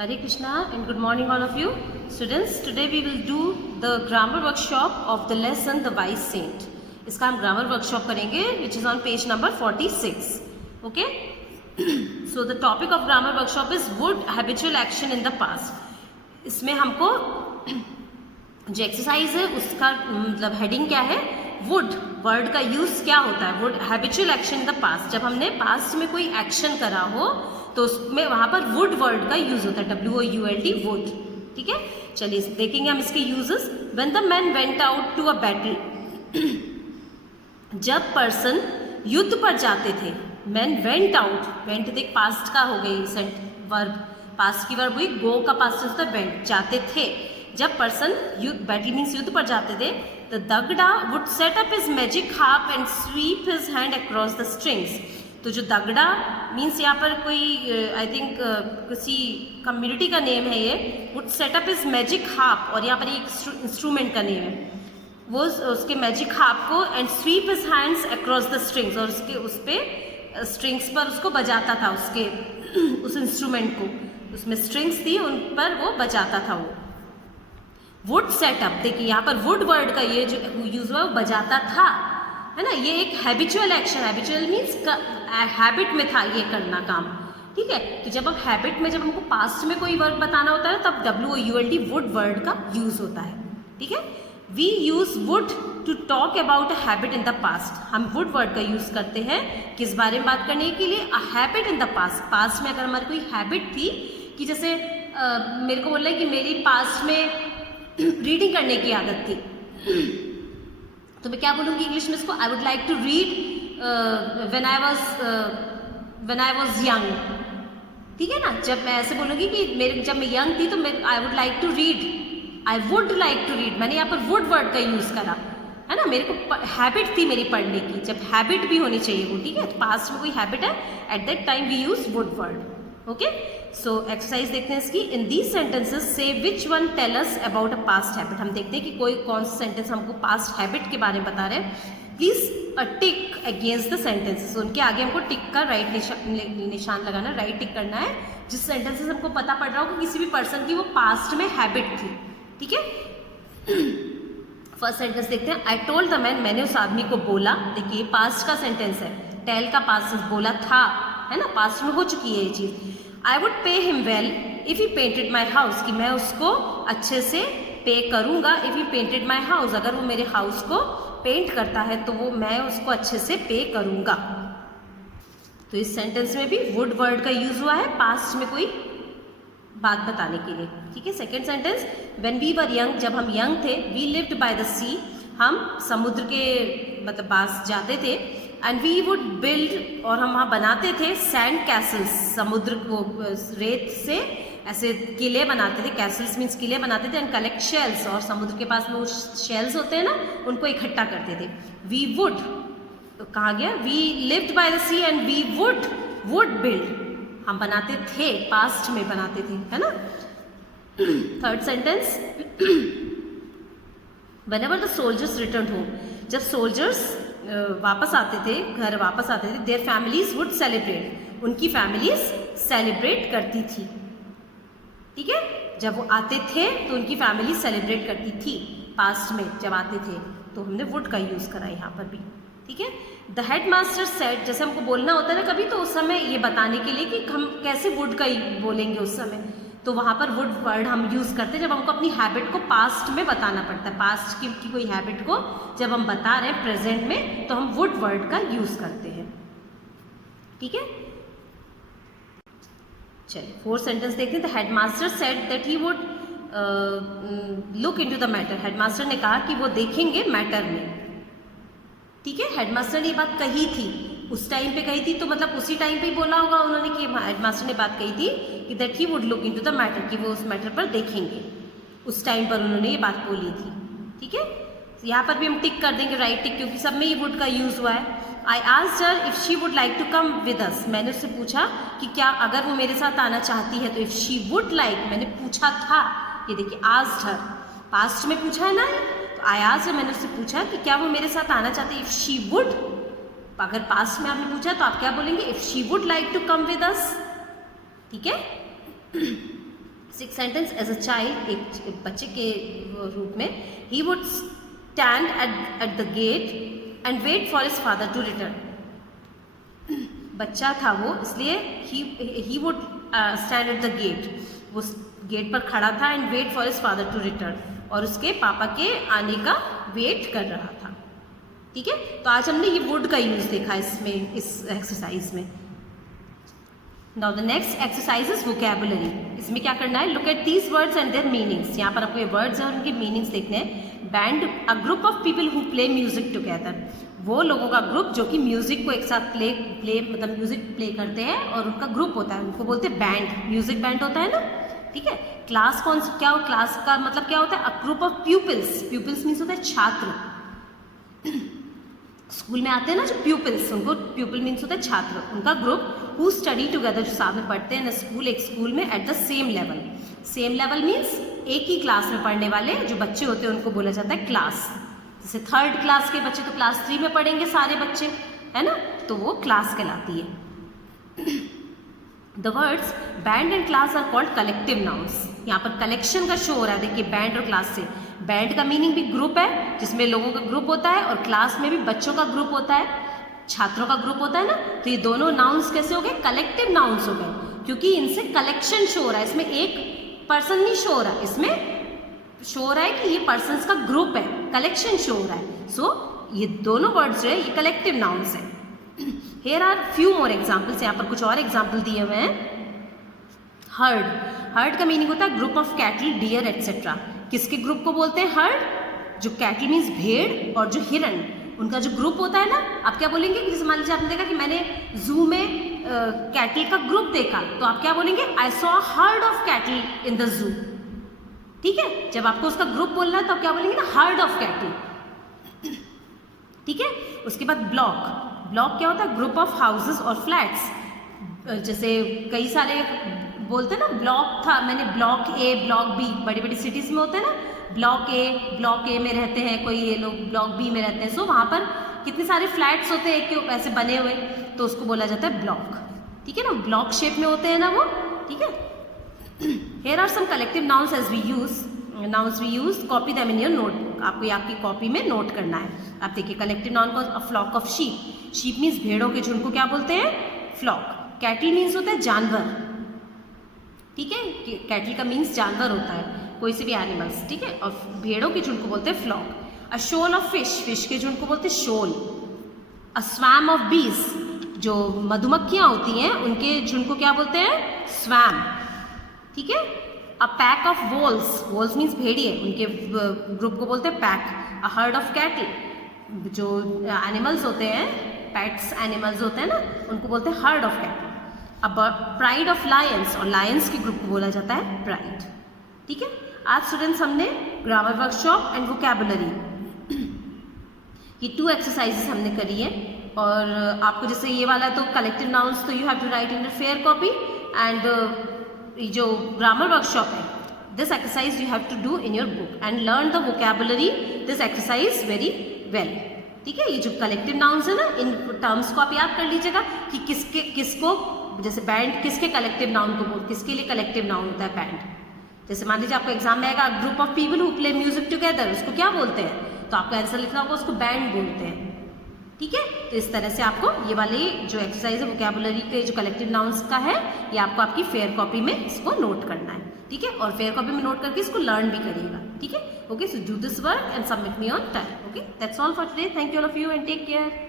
Hare Krishna and good morning all of you. Students, today we will do the grammar workshop of the lesson The Wise Saint. इसका हम grammar workshop करेंगे which is on page number 46. Okay? So the topic of grammar workshop is would habitual action in the past. इसमें हमको जो exercise है उसका मतलब heading क्या है, वुड वर्ड का यूज क्या होता है, would habitual action in the past. जब हमने पास्ट में कोई एक्शन करा हो तो उसमें वहां पर वुड वर्ड का यूज होता है, WOULD वुड. ठीक है, चलिए देखेंगे हम इसके uses. When the man went out to a battle, जब पर्सन युद्ध पर जाते थे. मैन वेंट आउट, वेंट देख पास्ट का हो गई वर्ब, पास्ट की वर्ब हुई, गो का पास्ट होता है वेंट, जाते थे. जब पर्सन युद्ध, बैटल मीन्स युद्ध पर जाते थे, the Dagda would set up his magic harp and sweep his hand across the strings. तो जो दगड़ा मीन्स यहाँ पर कोई आई थिंक किसी कम्युनिटी का नेम है ये, would set up his magic harp, और यहाँ पर एक इंस्ट्रूमेंट का नेम है, वो उसके मैजिक हार्प को, and sweep his hands across the strings, और उसके उस पर स्ट्रिंग्स पर उसको बजाता था, उसके उस इंस्ट्रूमेंट को, उसमें स्ट्रिंग्स थी उन पर वो बजाता था. वो वुड सेटअप, देखिए यहाँ पर वुड वर्ड का ये जो यूज हुआ, बजाता था, है ना. ये एक habitual action, habitual means habit में था ये करना काम. ठीक है, तो जब अब हैबिट में, जब हमको पास्ट में कोई वर्ड बताना होता है तब WOULD वुड वर्ड का यूज होता है. ठीक है, we use would to talk about a habit in the past. हम वुड वर्ड का यूज करते हैं किस बारे में बात करने के लिए, a habit in the past. Past में अगर हमारी कोई हैबिट थी कि जैसे मेरे को बोल रहा है कि मेरी पास्ट में रीडिंग करने की आदत थी, तो मैं क्या बोलूँगी इंग्लिश में इसको, I would like to read when I was young. ठीक है ना, जब मैं ऐसे बोलूँगी कि जब मैं यंग थी तो मैं I would like to read, I would like to read, मैंने यहाँ पर वुड वर्ड का यूज़ करा, है ना. मेरे को हैबिट थी मेरी पढ़ने की, जब हैबिट भी होनी चाहिए वो. ठीक है, तो पास्ट में कोई हैबिट है, at that time we use would word. Okay, so exercise देखते हैं इसकी. इन दीज सेंटेंसेस से which one tell us about a past habit. हम देखते हैं कि कोई कौन सा सेंटेंस हमको पास्ट हैबिट के बारे में बता रहे हैं. Please tick against the sentences. उनके आगे हमको टिक का राइट निशान लगाना, राइट टिक करना है जिस सेंटेंसेस हमको पता पड़ रहा हो कि किसी भी पर्सन की वो पास्ट में हैबिट थी. ठीक है, फर्स्ट सेंटेंस देखते हैं. आई टोल्ड द मैन, मैंने उस आदमी को बोला. देखिए पास्ट का सेंटेंस है, टेल का पास्ट, बोला था, है ना, पास्ट में हो चुकी है ये चीज. I would pay him well if he painted my house, कि मैं उसको अच्छे से पे करूंगा. If he painted my house, अगर वो मेरे हाउस को पेंट करता है तो वो मैं उसको अच्छे से पे करूंगा. तो इस सेंटेंस में भी वुड वर्ड का यूज हुआ है पास्ट में कोई बात बताने के लिए. ठीक है, second sentence. When we were young, जब हम यंग थे, we lived by the sea, हम समुद्र के मतलब पास जाते थे. एंड वी वुड बिल्ड, और हम वहाँ बनाते थे, सैंड कैसल्स, समुद्र को रेत से ऐसे किले बनाते थे. कैसल्स मीन्स किले बनाते थे. एंड कलेक्ट शेल्स, और समुद्र के पास में वो शेल्स होते हैं ना, उनको इकट्ठा करते थे. वी वुड, तो कहा गया we lived by the sea and we would build, हम बनाते थे, पास्ट में बनाते थे, है ना. Third sentence. Whenever the soldiers return home, जब सोल्जर्स वापस आते थे, घर वापस आते थे, देयर फैमिलीज वुड सेलिब्रेट, उनकी फैमिलीज सेलिब्रेट करती थी. ठीक है, जब वो आते थे तो उनकी फैमिली सेलिब्रेट करती थी. पास्ट में जब आते थे तो हमने वुड का यूज करा यहाँ पर भी. ठीक है, द हेड मास्टर सेड, जैसे हमको बोलना होता है ना कभी, तो उस समय ये बताने के लिए कि हम कैसे वुड का बोलेंगे उस समय, तो वहाँ पर वुड वर्ड हम यूज़ करते हैं जब हमको अपनी हैबिट को पास्ट में बताना पड़ता है. पास्ट की कोई हैबिट को जब हम बता रहे हैं प्रेजेंट में, तो हम वुड वर्ड का यूज़ करते हैं. ठीक है, चलिए फोर्थ सेंटेंस देखते हैं. The headmaster said that he would look into the matter, headmaster ने कहा कि वो देखेंगे मैटर में. ठीक है, हेडमास्टर ने ये बात कही थी, उस टाइम पे कही थी, तो मतलब उसी टाइम पे ही बोला होगा उन्होंने कि हेडमास्टर ने बात कही थी कि that he would look into the matter, कि वो उस मैटर पर देखेंगे. उस टाइम पर उन्होंने ये बात बोली थी. ठीक है, यहाँ पर भी हम टिक कर देंगे, राइट टिक, क्योंकि सब में ये वुड का यूज हुआ है. I asked her if she would like to come with us, मैंने उससे पूछा कि क्या अगर वो मेरे साथ आना चाहती है, तो इफ शी वुड लाइक, मैंने पूछा था, ये देखिए आस्क्ड हर, पास्ट में पूछा है ना, तो आई आस्क्ड हर, मैंने उससे पूछा कि क्या वो मेरे साथ आना चाहती है. इफ शी वुड, अगर पास्ट में आपने पूछा तो आप क्या बोलेंगे, if she would like to come with us. ठीक है, six sentence, as a child, एक बच्चे के रूप में, he would stand at the gate and wait for his father to return. बच्चा था वो, इसलिए he would stand at the gate, वो गेट पर खड़ा था, and wait for his father to return, और उसके पापा के आने का वेट कर रहा था। ठीक है, तो आज हमने ये वुड का यूज देखा इसमें, इस एक्सरसाइज में। Now the next exercise is vocabulary. इसमें क्या करना है, look at these words and there meanings. यहाँ पर आपको ये वर्ड्स हैं और उनके मीनिंग्स देखने हैं। Band, a group of people who play music together, वो लोगों का ग्रुप जो कि म्यूजिक को एक साथ प्ले मतलब म्यूजिक प्ले करते हैं, और उनका ग्रुप होता है, उनको बोलते हैं बैंड, म्यूजिक बैंड होता है ना। ठीक है, क्लास कौन सा, क्या क्लास का मतलब क्या होता है, a group of pupils, pupils means होता है छात्र। स्कूल में आते हैं ना जो प्यूपिल्स, उनको प्यूपिल मीन्स होता है छात्र, उनका ग्रुप, हु स्टडी टुगेदर, जो साथ में पढ़ते हैं ना स्कूल, एक स्कूल में, at the same level. Same level means एक ही क्लास में पढ़ने वाले जो बच्चे होते हैं उनको बोला जाता है क्लास। जैसे थर्ड क्लास के बच्चे तो क्लास 3 में पढ़ेंगे सारे बच्चे, है ना, तो वो क्लास कहलाती है। The words band and class are called collective nouns. यहाँ पर कलेक्शन का शो हो रहा है, देखिए बैंड और क्लास से। बैंड का मीनिंग भी ग्रुप है, जिसमें लोगों का ग्रुप होता है, और क्लास में भी बच्चों का ग्रुप होता है, छात्रों का ग्रुप होता है ना। तो ये दोनों नाउन्स कैसे हो गए, कलेक्टिव नाउन्स हो गए, क्योंकि इनसे कलेक्शन शो हो रहा है। इसमें एक पर्सन नहीं शो हो रहा है, इसमें शो हो रहा है कि ये पर्सन्स का ग्रुप है, कलेक्शन शो हो रहा है। सो ये दोनों वर्ड्स जो है ये कलेक्टिव नाउन्स है। Here are few more examples, यहाँ पर कुछ और एग्जाम्पल दिए हुए हैं। हर्ड, हर्ड का मीनिंग होता है group of cattle, deer et cetera. किसके ग्रुप को बोलते हैं हर्ड, जो कैटल मीन्स भेड़, और जो हिरन, उनका जो ग्रुप होता है ना। आप क्या बोलेंगे, जैसे मान लीजिए आपने देखा कि मैंने जू में कैटल का ग्रुप देखा, तो आप क्या बोलेंगे, I saw heard of cattle in the zoo. ठीक है, जब आपको उसका ग्रुप बोलना है तो आप क्या बोलेंगे ना, हर्ड ऑफ कैटल। ठीक है, उसके बाद ब्लॉक, ब्लॉक क्या होता है, ग्रुप ऑफ हाउसेस और फ्लैट्स। जैसे कई सारे बोलते हैं ना, ब्लॉक था, मैंने ब्लॉक ए, ब्लॉक बी, बड़ी बड़ी सिटीज़ में होते हैं ना, ब्लॉक ए में रहते हैं कोई, ये लोग ब्लॉक बी में रहते हैं। सो वहाँ पर कितने सारे फ्लैट्स होते हैं एक ऐसे बने हुए, तो उसको बोला जाता है ब्लॉक। ठीक है ना, ब्लॉक शेप में होते हैं ना वो। ठीक है, Here are some collective nouns as we use, copy them in your notebook। आपको ये आपकी कॉपी में नोट करना है। आप देखिए कलेक्टिव नाउन को, a flock of sheep, sheep means भेड़ों के झुंड को क्या बोलते हैं, फ्लॉक। कैटल मीन्स होता है जानवर। ठीक है, कैटल का मीन्स जानवर होता है, कोई से भी एनिमल्स। ठीक है, और भेड़ों के झुंड को बोलते हैं flock. A shoal of fish, fish के झुंड को बोलते हैं शोल। अ स्वैम ऑफ बीज, जो मधुमक्खियाँ होती हैं उनके झुंड को क्या बोलते हैं, स्वैम। ठीक है, अ पैक ऑफ वोल्स, वोल्स मीन्स भेड़िए, उनके ग्रुप को बोलते हैं pack. A herd of cattle, जो एनिमल्स होते हैं, पेट्स एनिमल्स होते हैं ना, उनको बोलते हैं हर्ड ऑफ कैटल। अब प्राइड ऑफ लायंस, और लायंस के ग्रुप को बोला जाता है प्राइड। ठीक है, आज स्टूडेंट्स हमने ग्रामर वर्कशॉप एंड वोकैबुलरी, ये 2 एक्सरसाइजेस हमने करी है। और आपको जैसे ये वाला तो कलेक्टिव नाउन्स, तो you have to write in the fair copy, and जो ग्रामर वर्कशॉप है, this exercise you have to do in your book and learn the vocabulary this exercise very well. ठीक है, ये जो कलेक्टिव नाउन्स है ना, in terms को आप याद कर लीजिएगा कि किसको, जैसे बैंड किसके कलेक्टिव नाउन को किसके लिए कलेक्टिव नाउन होता है बैंड। जैसे मान लीजिए आपको एग्जाम में आएगा group of people who play music together, उसको क्या बोलते हैं, तो आपको आंसर लिखना होगा उसको बैंड बोलते हैं। ठीक है, तो इस तरह से आपको ये वाली जो एक्सरसाइज है वोकैबुलरी के जो कलेक्टिव नाउन्स का है, ये आपको आपकी फेयर कॉपी में इसको नोट करना है। ठीक है, और फेयर कॉपी में नोट करके इसको लर्न भी करिएगा। ठीक है, okay, so do this work and submit me on time. Okay, that's all for today. Thank you all of you and take care.